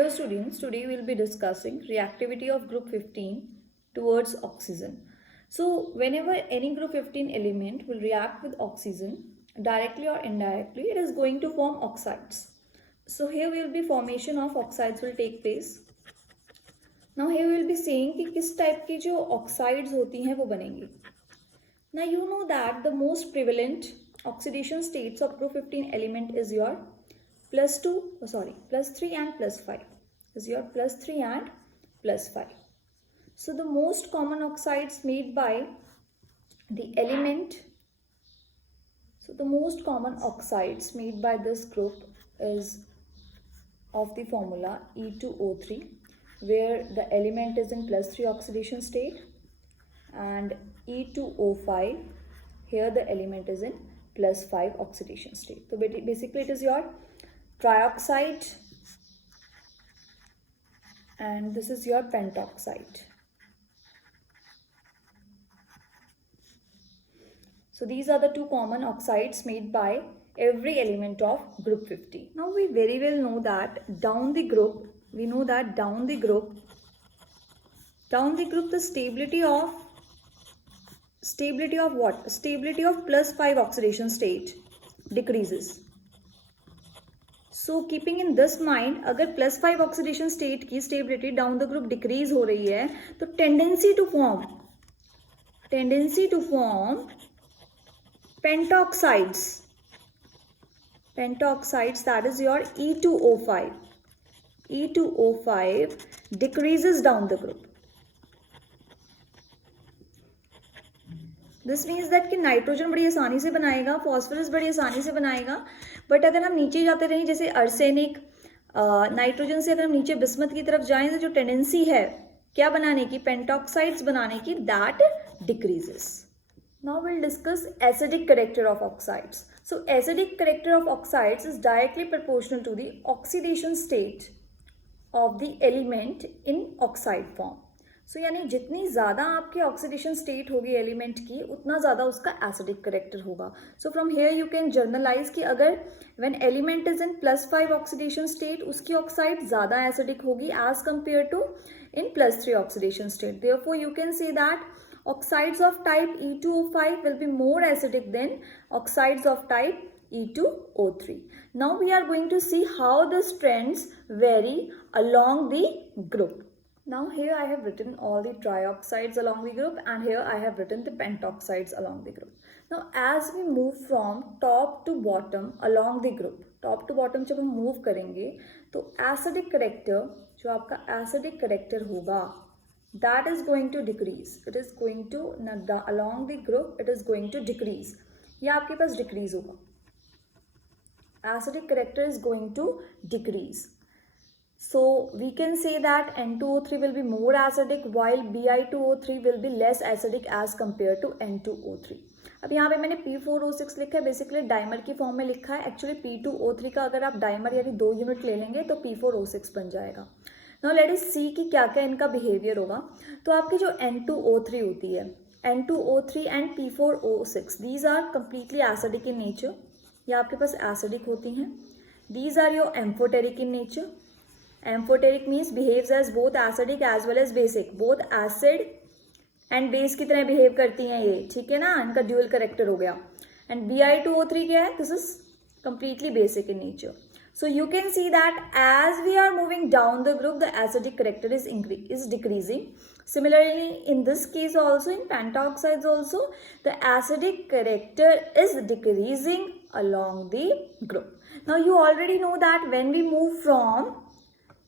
Hello students, today we will be discussing reactivity of group 15 towards oxygen. So whenever any group 15 element will react with oxygen directly or indirectly, it is going to form oxides. So here will be formation of oxides will take place. Now here we will be saying कि किस type की जो oxides होती हैं वो बनेंगी. Now you know that the most prevalent oxidation states of group 15 element is your plus 3 and plus 5 is your plus 3 and plus 5. So the most common oxides made by the element, so the most common oxides made by this group is of the formula E2O3, where the element is in plus 3 oxidation state, and E2O5, here the element is in plus 5 oxidation state. So basically it is your trioxide and this is your pentoxide. So these are the two common oxides made by every element of group 50. Now we very well know that down the group, the stability of what? Stability of plus 5 oxidation state decreases. So keeping in this mind, अगर plus 5 oxidation state की stability down the group decrease हो रही है, तो tendency to form pentoxides, that is your E2O5. E2O5 decreases down the group. This means that कि nitrogen बड़ी आसानी से बनाएगा, फॉस्फोरस बड़ी आसानी से बनाएगा, बट अगर हम नीचे जाते रहें जैसे अर्सेनिक, नाइट्रोजन से अगर हम नीचे बिस्मथ की तरफ जाएं तो जो टेंडेंसी है क्या बनाने की, पेंटॉक्साइड्स बनाने की, that decreases. Now will discuss acidic character of oxides. So acidic character of oxides is directly proportional to the oxidation state of the element in oxide form. So यानी जितनी ज़्यादा आपकी ऑक्सीडेशन स्टेट होगी element की, उतना ज़्यादा उसका acidic character होगा. So from here you can generalise कि अगर when element is in plus 5 oxidation state, उसकी ऑक्साइड ज़्यादा एसिडिक होगी as compare to in plus 3 oxidation state. Therefore you can say that oxides of type E2O5 will be more acidic than oxides of type E2O3. Now we are going to see how these trends vary along the group. Now here I have written all the trioxides along the group and here I have written the pentoxides along the group. Now as we move from top to bottom along the group, top to bottom जब हम move करेंगे तो acidic character, जो आपका acidic character होगा, that is going to decrease. It is going to, along the group it is going to decrease. या आपके पास decrease होगा. Acidic character is going to decrease. So we can say that N2O3 will be more acidic while Bi2O3 will be less acidic as compared to N2O3. अब यहाँ पे मैंने P4O6 लिखा है, basically dimer की फॉर्म में लिखा है. एक्चुअली P2O3 का अगर आप डाइमर यानी 2 यूनिट ले लेंगे तो P4O6 बन जाएगा. नाउ लेट अस सी कि क्या क्या इनका बिहेवियर होगा. तो आपकी जो N2O3 होती है, N2O3 and P4O6, these are completely acidic in nature. या आपके पास एसिडिक होती हैं. These are your amphoteric in nature. Amphoteric means behaves as both acidic as well as basic. Both acid and base की तरह behave करती हैं ये, ठीक है ना, इनका ड्यूअल करेक्टर हो गया. एंड Bi2O3 क्या है, this is completely basic in nature. So you can see that as we are moving down the group, the acidic character is decreasing. Similarly, in this case also, in pentoxides also, the acidic character is decreasing along the group. Now you already know that when we move from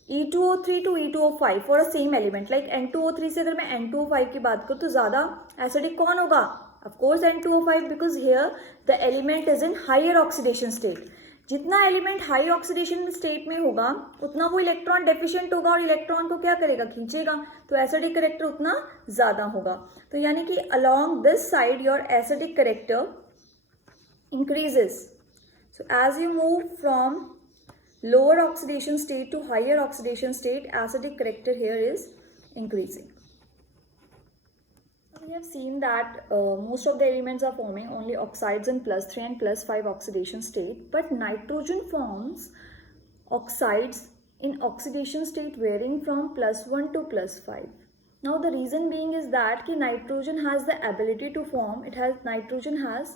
E2O3 to E2O5 for a same element, like N2O3 से अगर मैं N2O5 की बात करूँ तो ज़्यादा acidic कौन होगा? Of course N2O5, because here the element is in higher oxidation state. जितना एलिमेंट हाई ऑक्सीडेशन स्टेट में होगा उतना वो इलेक्ट्रॉन डेफिशिएंट होगा और इलेक्ट्रॉन को क्या करेगा, खींचेगा, तो एसिडिक करेक्टर उतना ज़्यादा होगा. तो यानी कि along this side your acidic character increases. So as you move from lower oxidation state to higher oxidation state, acidic character here is increasing. We have seen that most of the elements are forming only oxides in plus 3 and plus 5 oxidation state, but nitrogen forms oxides in oxidation state varying from +1 to +5. Now the reason being is that कि nitrogen has the ability to form, nitrogen has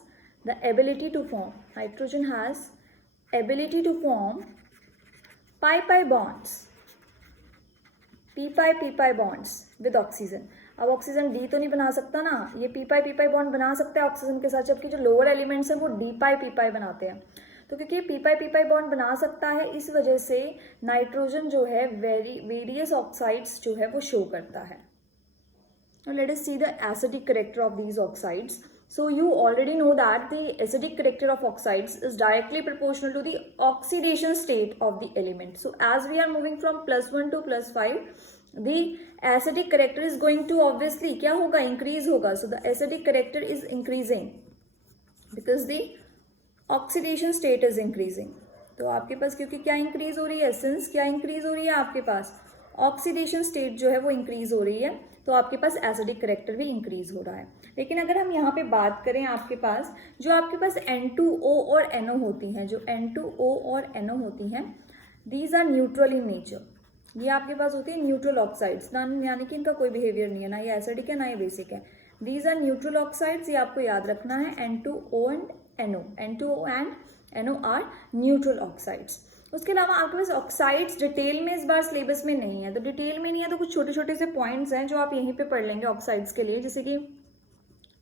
ability to form pi bonds, p-pi bonds with oxygen. अब oxygen D तो नहीं बना सकता ना, ये p-pi bond बना सकता है ऑक्सीजन के साथ, जबकि जो लोअर एलिमेंट्स हैं वो d-pi बनाते हैं. तो क्योंकि p-pi बॉन्ड बना सकता है, इस वजह से नाइट्रोजन जो है वेरियस ऑक्साइड्स जो है वो शो करता है. Now let us see the acidic character of these oxides. So you already know that the acidic character of oxides is directly proportional to the oxidation state of the element. So as we are moving from +1 to +5, the acidic character is going to obviously क्या होगा, increase होगा. So the acidic character is increasing because the oxidation state is increasing. तो आपके पास क्योंकि क्या increase हो रही है, since क्या increase हो रही है आपके पास, ऑक्सीडेशन स्टेट जो है वो इंक्रीज हो रही है, तो आपके पास एसिडिक करेक्टर भी इंक्रीज हो रहा है. लेकिन अगर हम यहाँ पे बात करें, आपके पास N2O और NO होती हैं, जो N2O और NO होती हैं, these are neutral in nature. ये आपके पास होती है न्यूट्रल ऑक्साइड्स, यानी कि इनका कोई बिहेवियर नहीं है, ना ये एसिडिक है ना ये बेसिक है. दीज आर न्यूट्रल ऑक्साइड्स, ये आपको याद रखना है. N2O and NO are neutral oxides. उसके अलावा आपके पास ऑक्साइड्स डिटेल में इस बार सिलेबस में नहीं है, तो डिटेल में नहीं है तो कुछ छोटे छोटे से पॉइंट्स हैं जो आप यहीं पे पढ़ लेंगे ऑक्साइड्स के लिए, जैसे कि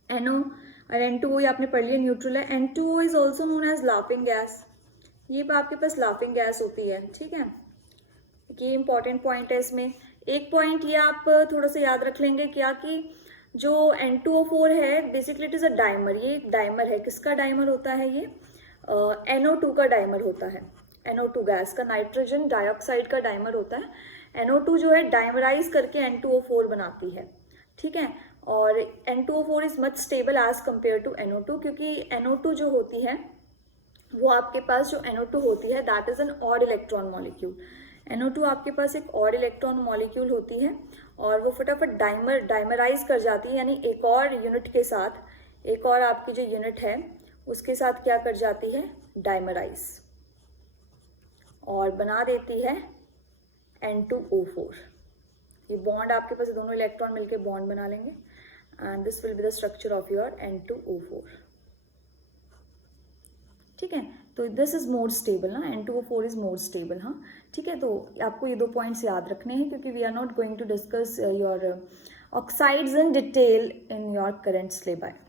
NO और N2O ये आपने पढ़ लिया, न्यूट्रल है. N2O is also known as laughing gas, ये आपके पास लाफिंग गैस होती है. ठीक है, ये इंपॉर्टेंट पॉइंट है. इसमें एक पॉइंट ये आप थोड़ा सा याद रख लेंगे, क्या कि जो N2O4 है basically it is a dimer. ये एक डाइमर है. किसका डाइमर होता है ये? NO2 का डाइमर होता है. NO2 गैस का, नाइट्रोजन डाइऑक्साइड का डाइमर होता है. NO2 जो है डाइमराइज करके N2O4 बनाती है. ठीक है, और N2O4 is much stable as compare to NO2, क्योंकि NO2 जो होती है वो आपके पास जो NO2 होती है that is an odd electron molecule. NO2 आपके पास एक ऑड इलेक्ट्रॉन मॉलिक्यूल होती है और वो फटाफट डाइमराइज कर जाती है, यानी एक और यूनिट के साथ, एक और आपकी जो यूनिट है उसके साथ क्या कर जाती है, डाइमराइज, और बना देती है N2O4. ये बॉन्ड आपके पास दोनों इलेक्ट्रॉन मिलके बॉन्ड बना लेंगे and this will be the structure of your N2O4. ठीक है, तो दिस इज मोर स्टेबल ना, N2O4 इज मोर स्टेबल. हाँ ठीक है, तो आपको ये दो पॉइंट्स याद रखने हैं, क्योंकि we are not going to discuss your oxides in detail in your current syllabus.